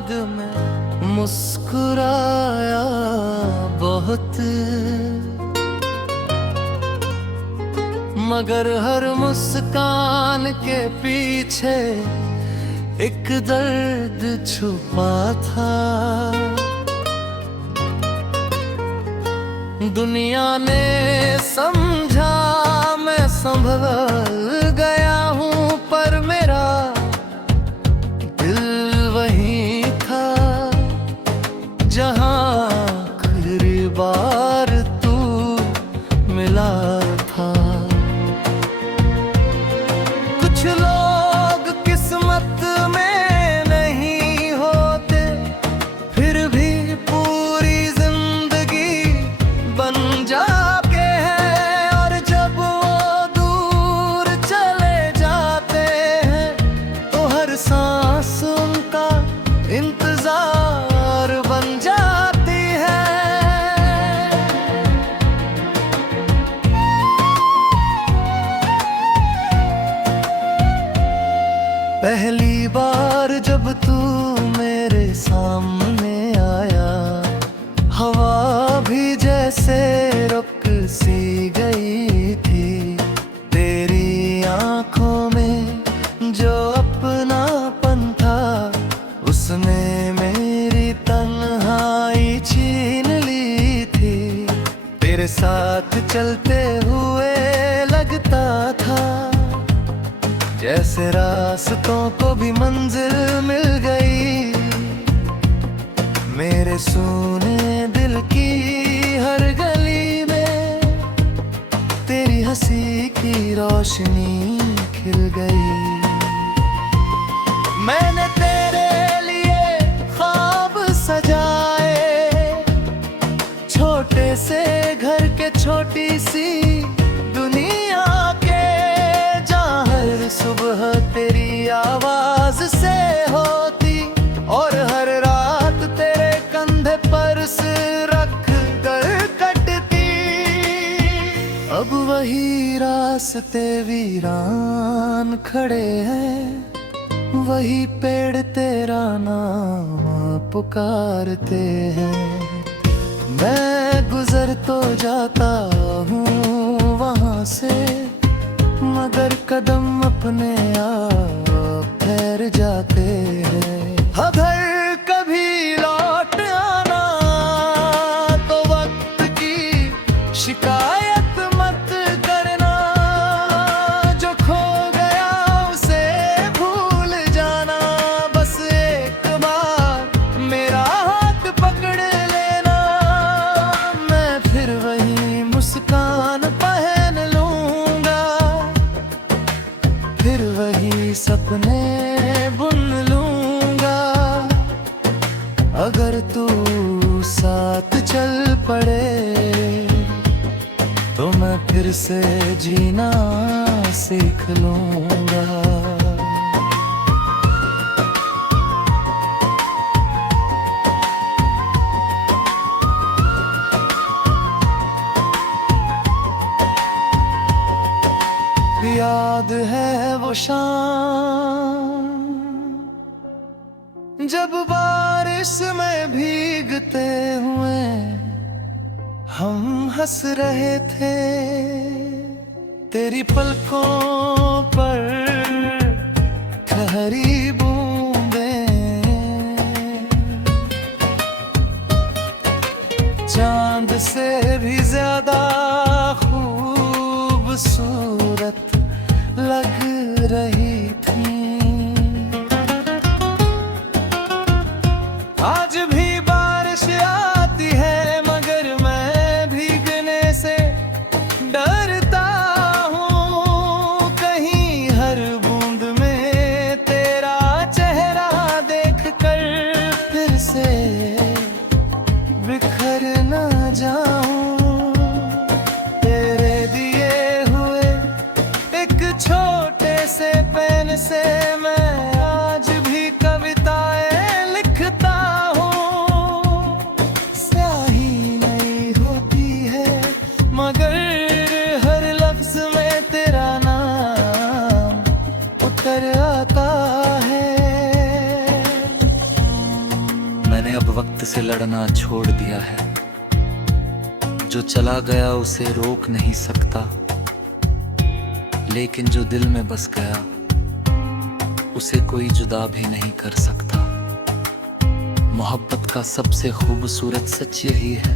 बाद में मुस्कुराया बहुत, मगर हर मुस्कान के पीछे एक दर्द छुपा था। दुनिया ने समझा मैं संभल गया हूँ, पर मेरा दिल वही था जहाँ आखिरी बार तू मिला था। कुछ लोग किस्मत में नहीं होते, फिर भी पूरी जिंदगी बन जाते हैं, और जब वो दूर चले जाते हैं तो हर सांस उनका इंतजार बन जाती है। पहली बार जब तू मेरे सामने आया, हवा भी जैसे रुक सी गई थी। तेरी आंखों में जो अपनापन था, उसने मेरी तन्हाई छीन ली थी। तेरे साथ चलते हुए लगता था जैसे रास्तों को भी मंजिल मिल गई। मेरे सूने दिल की हर गली में तेरी हंसी की रोशनी खिल गई। मैंने तेरे लिए ख्वाब सजाए, छोटे से घर के छोटी सी दुनिया के, जहाँ हर सुबह तेरी आवाज से होती और हर रात तेरे कंधे पर सिर रख कर कटती। अब वही रास्ते वीरान खड़े हैं, वही पेड़ तेरा नाम पुकारते हैं। मैं गुजर तो जाता हूँ वहाँ से, मगर कदम अपने आप ठहर जाते हैं। अगर कभी लौट आना तो वक्त की शिकायत मत करना, जो खो गया उसे भूल जाना। बस एक बार मेरा हाथ पकड़ लेना, मैं फिर वही मुस्कान पहन लूंगा, फिर वही सपने बुन लूंगा। अगर तू साथ चल पड़े तो मैं फिर से जीना सीख लूंगा। याद है वो शाम जब बारिश में भीगते हुए हम हंस रहे थे। तेरी पलकों पर ठहरी बूंदें चांद से भी ज्यादा खूबसूरत लग रही थी। आज भी बारिश आती है, मगर मैं भीगने से डरता हूँ। कहीं हर बूंद में तेरा चेहरा देखकर फिर से बिखर न जाऊं। वक्त से लड़ना छोड़ दिया है। जो चला गया उसे रोक नहीं सकता, लेकिन जो दिल में बस गया उसे कोई जुदा भी नहीं कर सकता। मोहब्बत का सबसे खूबसूरत सच यही है,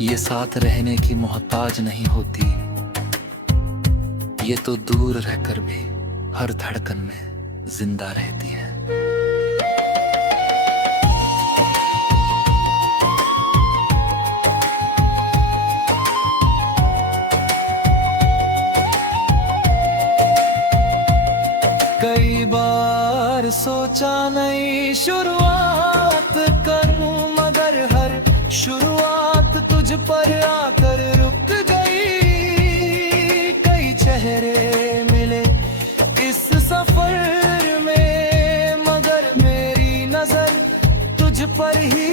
ये साथ रहने की मोहताज नहीं होती, ये तो दूर रहकर भी हर धड़कन में जिंदा रहती है। कई बार सोचा नई शुरुआत करूं, मगर हर शुरुआत तुझ पर आकर रुक गई। कई चेहरे मिले इस सफर में, मगर मेरी नजर तुझ पर ही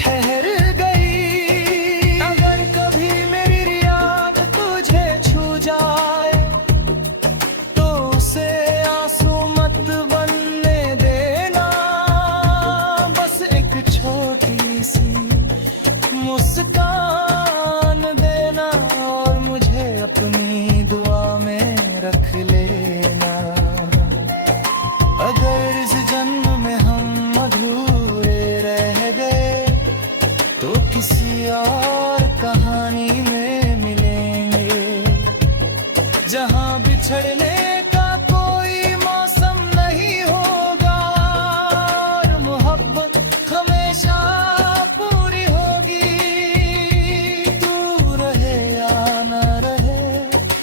ठहर गई। अगर कभी मेरी याद तुझे छू जाए तो उसे आंसू मत बनने देना। बस एक छोटी सी मुस्कान देना और मुझे अपनी दुआ में रख लेना। अगर इस जन्म में हम अधूरे रह गए तो किसी और कहानी में मिलेंगे, जहां बिछड़ने का कोई मौसम नहीं होगा और मोहब्बत हमेशा पूरी होगी। तू रहे या न रहे,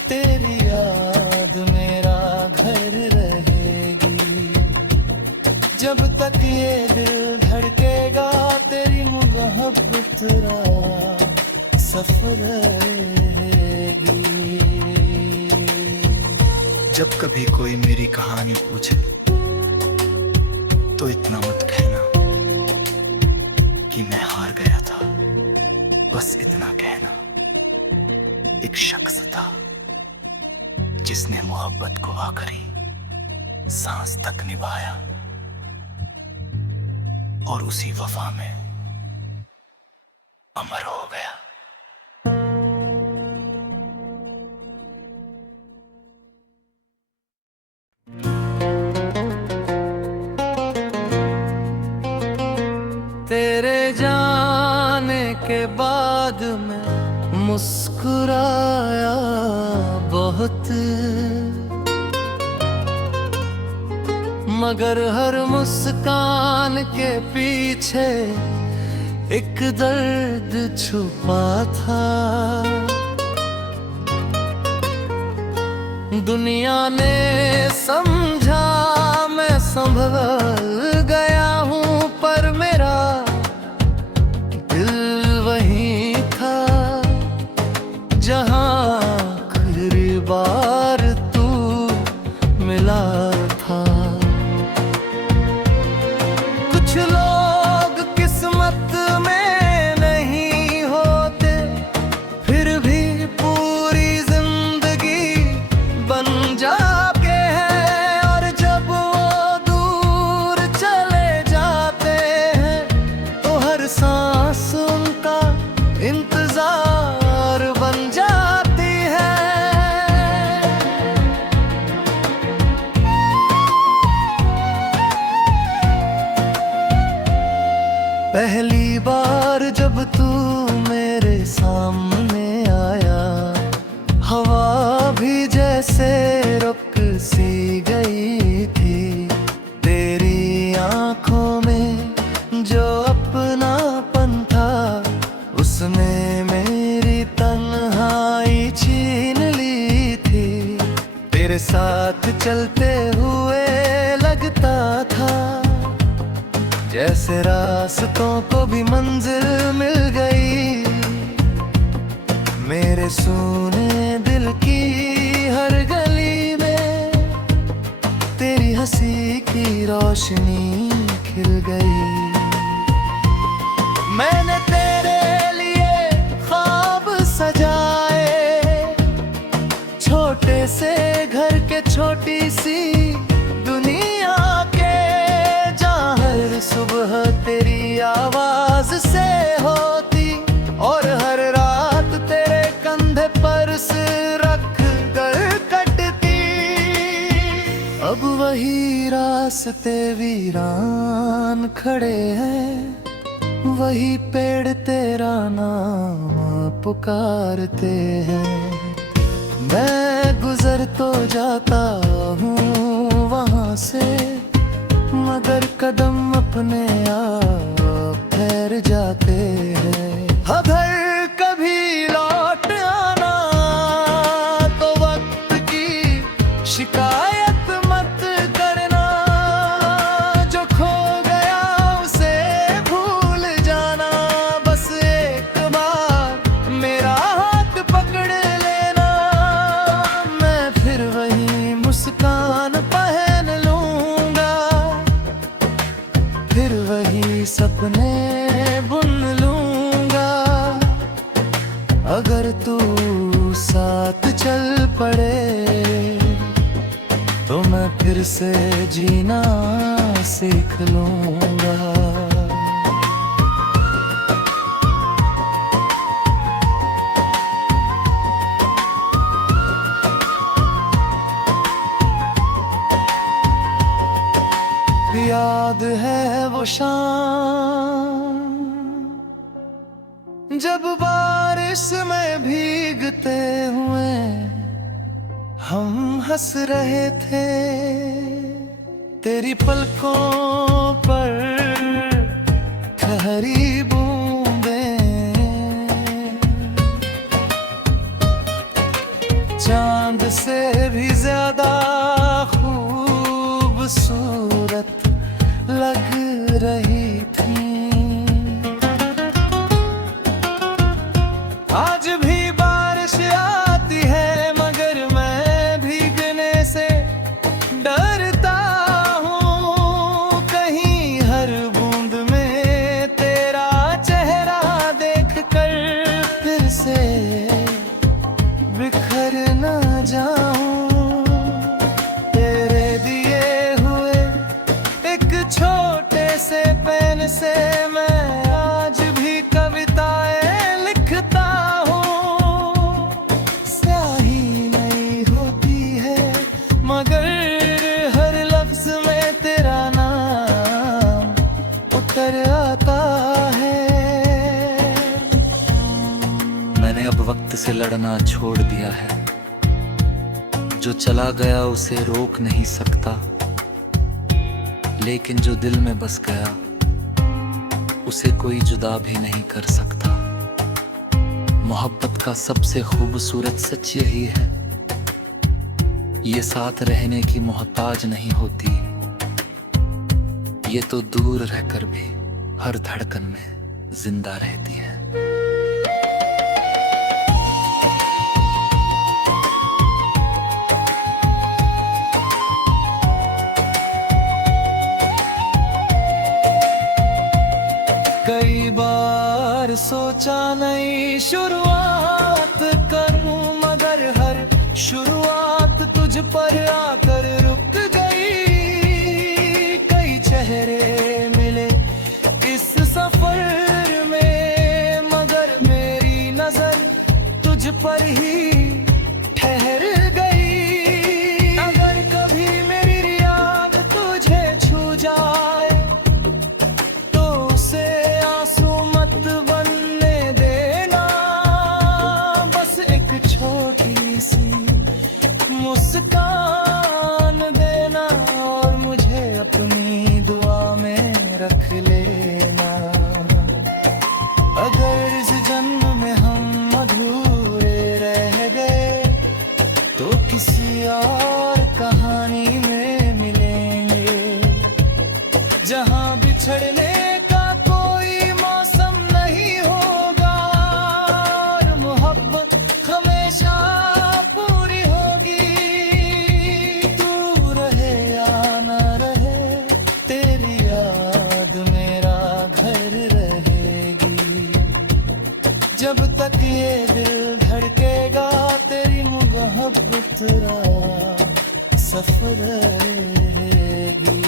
तेरी याद मेरा घर रहेगी। जब तक ये दिल धड़केगा तेरी मोहब्बत का सफर रहेगी। जब कभी कोई मेरी कहानी पूछे तो इतना मत कहना कि मैं हार गया था, बस इतना कहना एक शख्स था जिसने मोहब्बत को आखिरी सांस तक निभाया और उसी वफा में अमर हो गया। तेरे जाने के बाद मैं मुस्कुराया बहुत, मगर हर मुस्कान के पीछे एक दर्द छुपा था। दुनिया ने समझा मैं संभल गया हूँ, पर मेरा दिल वही था जहाँ आखिरी बार तू मिला था। कुछ लोग किस्मत में नहीं होते, फिर भी पूरी जिंदगी बन जाते हैं, और जब वो दूर चले जाते हैं तो हर सांस उनका इंतजार बन जाती है। पहली बार जब तू मेरे सामने आया, हवा भी जैसे रुक सी गई थी। तेरी आंखों में जो अपनापन था उसने मेरी तन्हाई छीन ली थी। तेरे साथ चलते हुए लगता था जैसे रास्तों को भी मंजिल मिल गई। मेरे सूने दिल की हर गली में तेरी हंसी की रोशनी खिल गई। मैंने तेरे लिए ख्वाब सजाए, छोटे से घर के छोटी सी दुनिया के, जहाँ हर सुबह तेरी आवाज से होती, और हर रात तेरे कंधे पर सिर रख कर कटती। अब वही रास्ते वीरान खड़े हैं, वही पेड़ तेरा नाम पुकारते हैं। मैं गुजर तो जाता हूँ वहाँ से, मगर कदम अपने आप ठहर जाते हैं। अगर कभी लौट आना तो वक्त की शिकायत मत करना, जो खो गया उसे भूल जाना। बस एक बार मेरा हाथ पकड़ लेना, मैं फिर वही मुस्कान पहन लूंगा, फिर वही सपने बुन लूंगा। अगर तू साथ चल पड़े तो मैं फिर से जीना सीख लूंगा। याद है वो शाम जब बारिश में भीगते हुए हम हंस रहे थे, तेरी पलकों पर ठहरी बूंदें चांद से भी ज्यादा खूबसूरत लग रही थी। आज भी बारिश आती है मगर मैं भीगने से डरता हूँ। कहीं हर बूंद में तेरा चेहरा देखकर फिर से बिखर न जाऊं। तेरे दिए हुए एक छोटे से पेन से मैं आज भी कविताएं लिखता हूँ। स्याही नहीं होती है मगर हर लफ्ज में तेरा नाम उतर आता है। मैंने अब वक्त से लड़ना छोड़ दिया है, जो चला गया उसे रोक नहीं सकता, लेकिन जो दिल में बस गया उसे कोई जुदा भी नहीं कर सकता। मोहब्बत का सबसे खूबसूरत सच यही है, ये साथ रहने की मोहताज नहीं होती, ये तो दूर रहकर भी हर धड़कन में जिंदा रहती है। कई बार सोचा नई शुरुआत करूं मगर हर शुरुआत तुझ पर आकर रुक गई। कई चेहरे मिले इस सफर में मगर मेरी नजर तुझ पर ही ठहर गई। अगर कभी मेरी याद तुझे छू जाए तो उसे आंसू मत बनने देना। बस एक छोटी सी मुस्कान देना और मुझे अपनी दुआ में रख लेना। अगर इस जन्म में हम अधूरे रह गए तो किसी और कहानी में मिलेंगे, जहां बिछड़ने का कोई मौसम नहीं होगा और मोहब्बत हमेशा पूरी होगी। तू रहे या न रहे तेरी याद मेरा घर रहेगी। जब तक ये दिल धड़केगा तेरी मोहब्बत सफर रहेगी।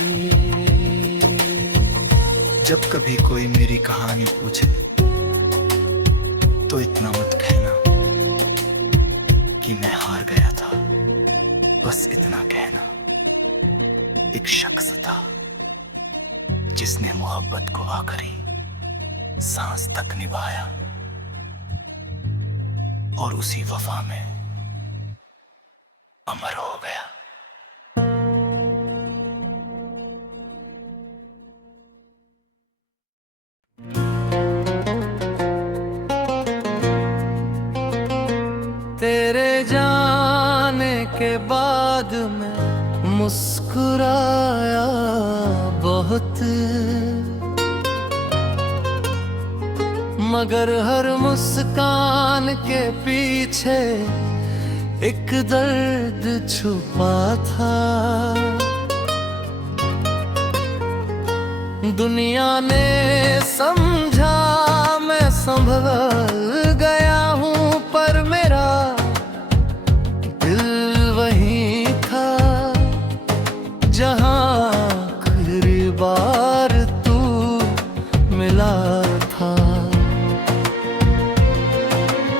जब कभी कोई मेरी कहानी पूछे तो इतना मत कहना कि मैं हार गया था, बस इतना कहना एक शख्स था जिसने मोहब्बत को आखिरी सांस तक निभाया और उसी वफा में अमर हो गया। तेरे जाने के बाद मैं मुस्कुराया बहुत, मगर हर मुस्कान के पीछे एक दर्द छुपा था। दुनिया ने समझा मैं संभल गया हूँ, पर मेरा दिल वही था जहाँ आखिरी बार तू मिला था।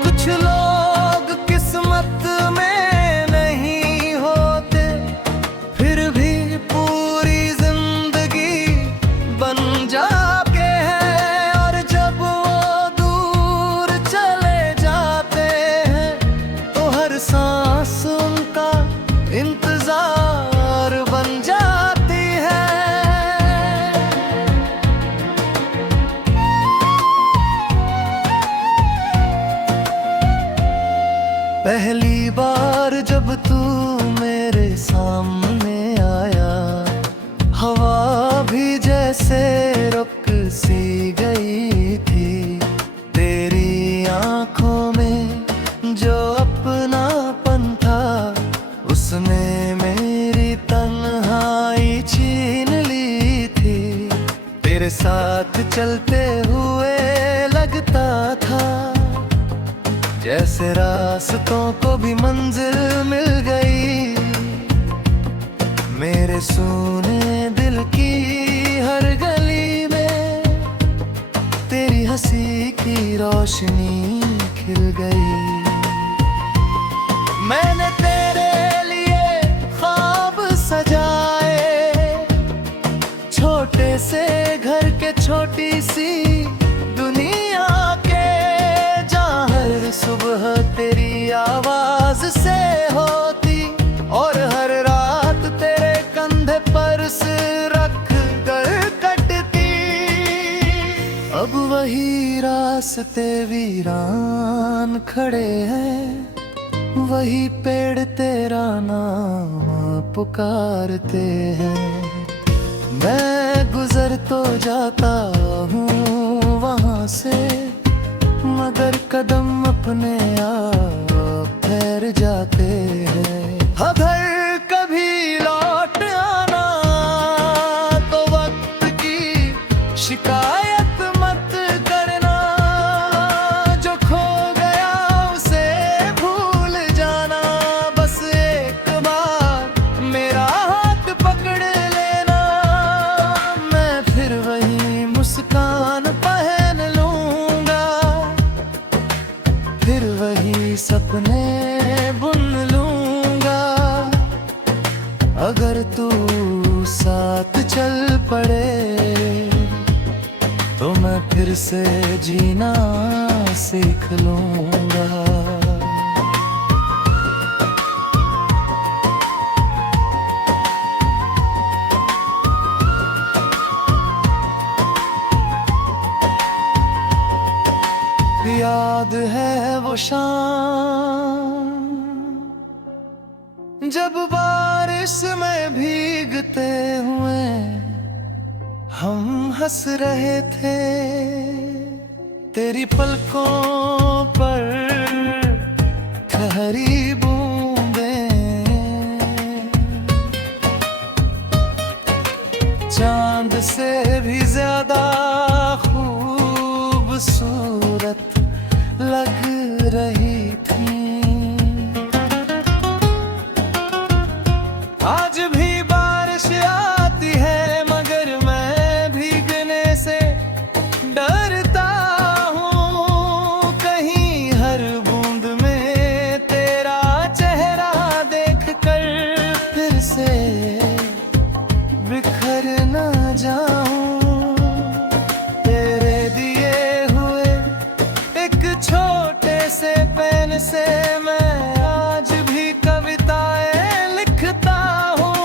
कुछ लोग किस्मत में नहीं होते, फिर भी पूरी जिंदगी बन जाते हैं, और जब वो दूर चले जाते हैं तो हर सांस उनका इंतजार बन जाती है। पहली बार जब तू मेरे सामने आया, हवा भी जैसे रुक सी गई थी। तेरी आंखों में जो अपनापन था, उसने मेरी तन्हाई छीन ली थी। तेरे साथ चलते हुए लगता था जैसे रास्तों को भी मंजिल मिल गई। मेरे सूने दिल की हर गली में तेरी हंसी की रोशनी खिल गई। मैंने तेरे लिए ख्वाब सजाए, छोटे से घर के छोटी सी दुनिया के, जहाँ हर सुबह तेरी आवाज से होती और हर रात तेरे कंधे पर सिर रख कर कटती। अब वही रास्ते वीरान खड़े हैं, वही पेड़ तेरा नाम पुकारते हैं। मैं गुजर तो जाता हूँ वहाँ से, मगर कदम अपने आप ठहर जाते हैं। अगर कभी लौट आना तो वक्त की शिकायत मत करना, जो खो गया उसे भूल जाना। बस एक बार मेरा हाथ पकड़ लेना, मैं फिर वही मुस्कान पहन लूंगा, फिर वही सपने बुन लूंगा। अगर तू साथ चल पड़े तो मैं फिर से जीना सीख लूंगा। याद है वो शाम जब बारिश में भीगते हुए हम हंस रहे थे। तेरी पलकों पर ठहरी बूंदें चांद से भी ज्यादा खूबसूरत लग रही थी। आज भी बारिश आती है मगर मैं भीगने से से मैं आज भी कविताएं लिखता हूँ।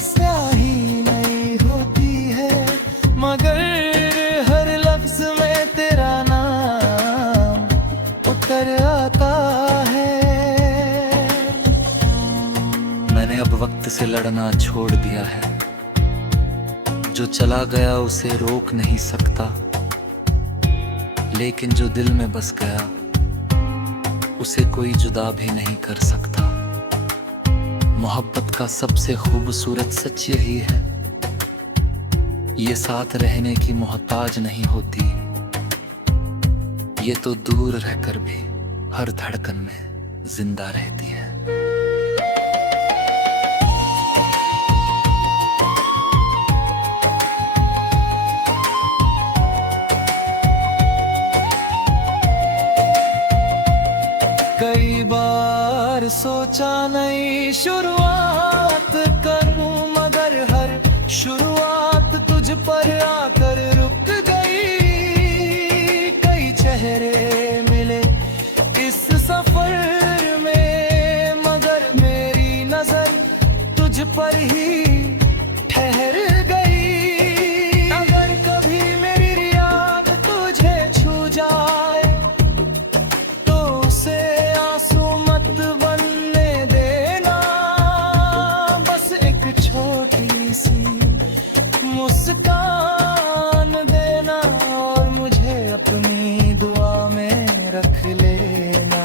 स्याही नहीं होती है मगर हर लफ्ज में तेरा नाम उतर आता है। मैंने अब वक्त से लड़ना छोड़ दिया है। जो चला गया उसे रोक नहीं सकता, लेकिन जो दिल में बस गया उसे कोई जुदा भी नहीं कर सकता। मोहब्बत का सबसे खूबसूरत सच यही है, ये साथ रहने की मोहताज नहीं होती। ये तो दूर रहकर भी हर धड़कन में जिंदा रहती है। कई बार सोचा नई शुरुआत करूं, मगर हर शुरुआत तुझ पर आकर रुक गई। कई चेहरे मिले इस सफर में, मगर मेरी नजर तुझ पर ही ठहर गई। अगर कभी मेरी याद तुझे छू जाए मुस्कान देना और मुझे अपनी दुआ में रख लेना।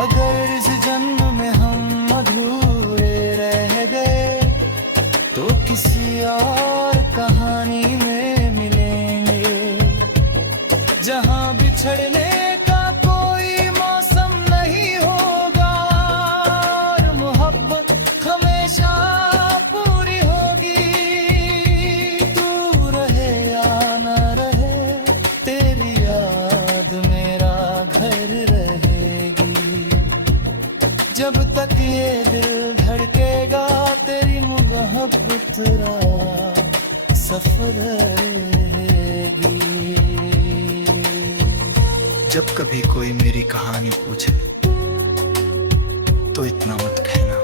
अगर इस जन्म में हम अधूरे रह गए तो किसी और कहानी में मिलेंगे, जहां बिछड़ने का कोई मौसम नहीं होगा और मोहब्बत हमेशा जब तक ये दिल धड़केगा तेरी मोहब्बत का सफर रहेगी। जब कभी कोई मेरी कहानी पूछे तो इतना मत कहना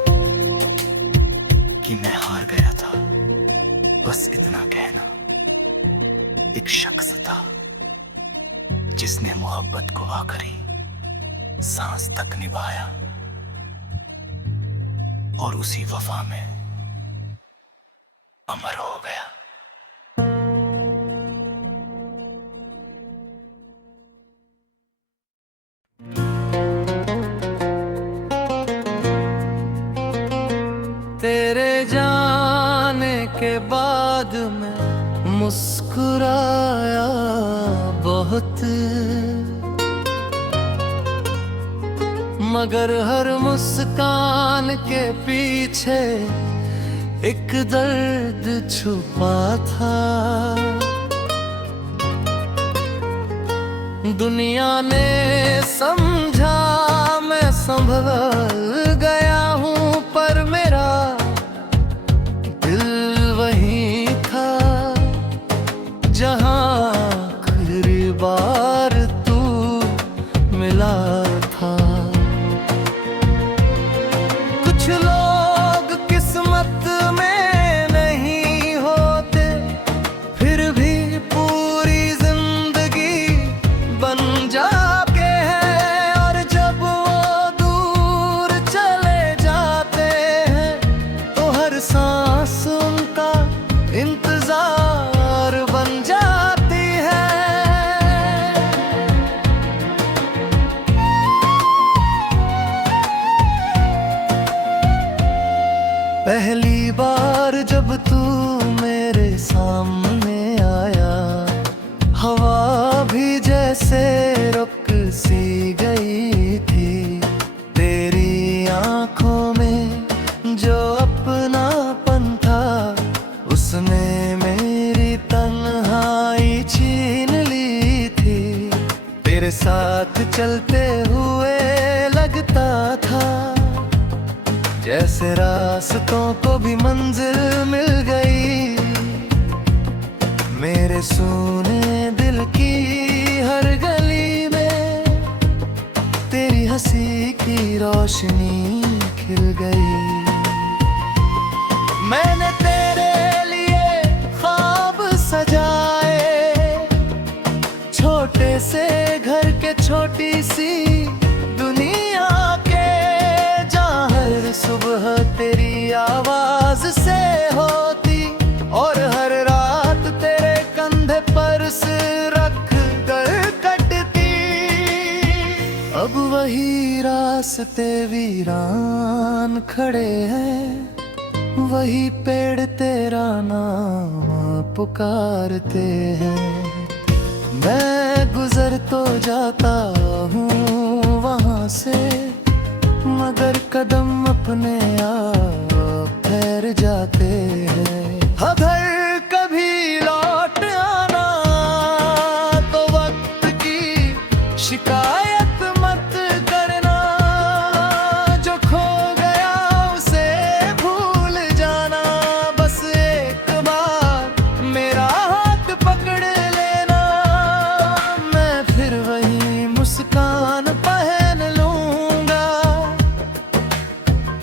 कि मैं हार गया था, बस इतना कहना एक शख्स था जिसने मोहब्बत को आखिरी सांस तक निभाया और उसी वफा में अमर हो गया। तेरे जाने के बाद मैं मुस्कुराया बहुत, मगर हर मुस्कान के पीछे एक दर्द छुपा था। दुनिया ने समझा मैं संभल गया हूँ, पर मेरा दिल वही था जहाँ आखिरी बार तू मिला था। कुछ लोग किस्मत में नहीं होते, फिर भी पूरी जिंदगी बन जाते हैं, और जब वो दूर चले जाते हैं तो हर सांस उनका इंतजार बन जाती है। पहली बार जब तू मेरे सामने आया, हवा भी जैसे रुक सी गई थी। तेरी आंखों में जो अपनापन था उसने मेरी तन्हाई छीन ली थी। तेरे साथ चलते हुए लगता था जैसे रास्तों को भी मंजिल मिल गई। मेरे सूने दिल की हर गली में हंसी की रोशनी खिल गई। मैंने तेरे लिए ख्वाब सजाए, छोटे से घर के छोटी सी दुनिया के, जहाँ हर सुबह तेरी आवाज से होती और हर रात तेरे कंधे पर सिर रख कर कटती। अब वही रास्ते वीरान खड़े हैं, वही पेड़ तेरा नाम पुकारते हैं। मैं गुजर तो जाता हूँ वहाँ से, मगर कदम अपने आप ठहर जाते हैं। अगर कभी लौट आना तो वक्त की शिकायत मत करना, जो खो गया उसे भूल जाना। बस एक बार मेरा हाथ पकड़ लेना, मैं फिर वही मुस्कान पहन लूंगा,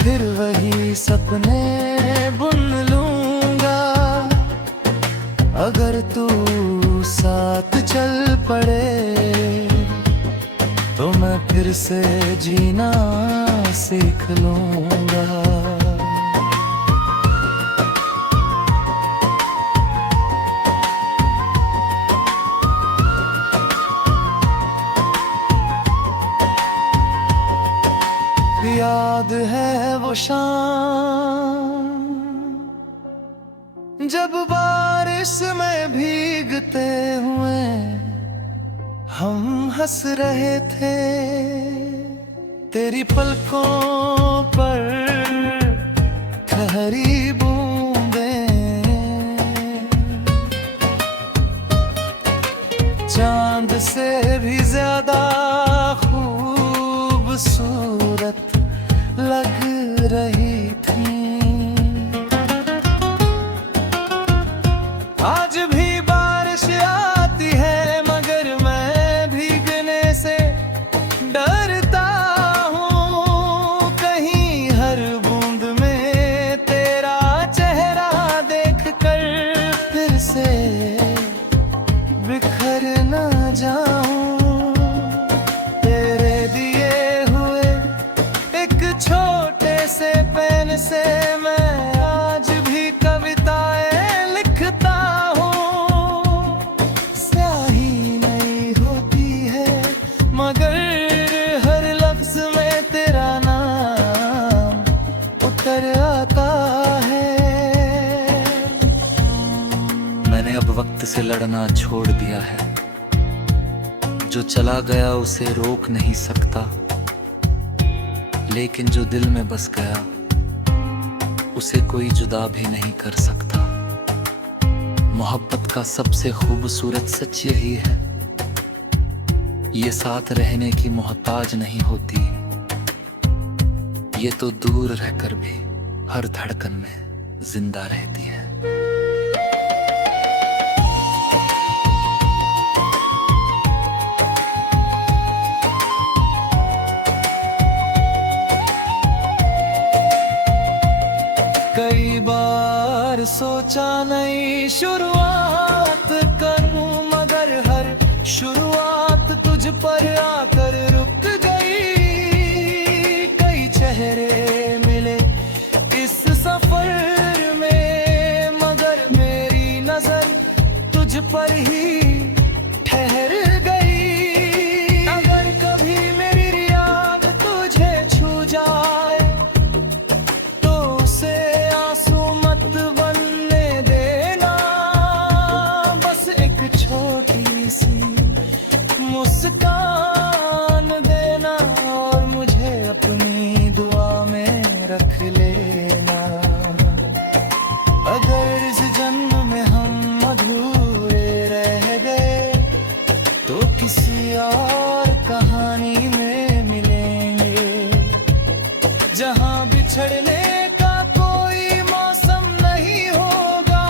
फिर वही सपने बुन लूंगा। अगर तू साथ चल पड़े तो मैं फिर से जीना सीख लूंगा। याद है वो शाम जब बारिश में भीगते हुए हम हंस रहे थे, तेरी पलकों पर ठहरी बूंदें चांद से भी ज्यादा खूबसूरत लग रही थी। आज भी बारिश आती है मगर मैं भीगने से डरता हूँ। कहीं हर बूंद में तेरा चेहरा देखकर फिर से बिखर ना जाऊं। तेरे दिए हुए एक छोटे से पेन से मैं आज भी कविताएं लिखता हूँ। स्याही नहीं होती है मगर हर लफ्ज में तेरा नाम उतर आता है। मैंने अब वक्त से लड़ना छोड़ दिया है, जो चला गया उसे रोक नहीं सकता, लेकिन जो दिल में बस गया उसे कोई जुदा भी नहीं कर सकता। मोहब्बत का सबसे खूबसूरत सच यही है, ये साथ रहने की मोहताज नहीं होती, ये तो दूर रहकर भी हर धड़कन में जिंदा रहती है। कई बार सोचा नई शुरुआत करूं मगर हर शुरुआत तुझ पर आकर रुक गई। कई चेहरे मिले इस सफर में मगर मेरी नजर तुझ पर ही ठहर गई। अगर कभी मेरी याद तुझे छू जाए तो उसे आंसू मत बनने देना। बस एक छोटी सी मुस्कान देना और मुझे अपनी दुआ में रख लेना। अगर इस जन्म में हम अधूरे रह गए तो किसी और कहानी में मिलेंगे, जहां बिछड़ने का कोई मौसम नहीं होगा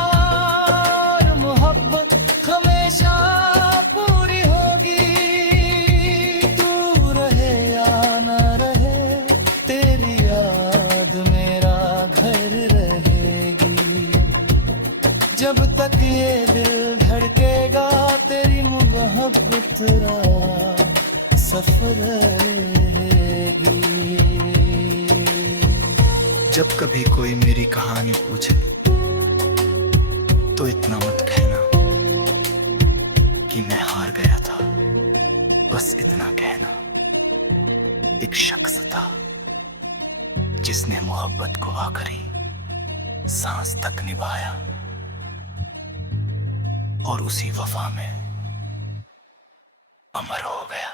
और मोहब्बत हमेशा पूरी होगी। तू रहे या ना दूसरा सफर रहेगी। जब कभी कोई मेरी कहानी पूछे तो इतना मत कहना कि मैं हार गया था, बस इतना कहना एक शख्स था जिसने मोहब्बत को आखिरी सांस तक निभाया और उसी वफा में अमर हो गया।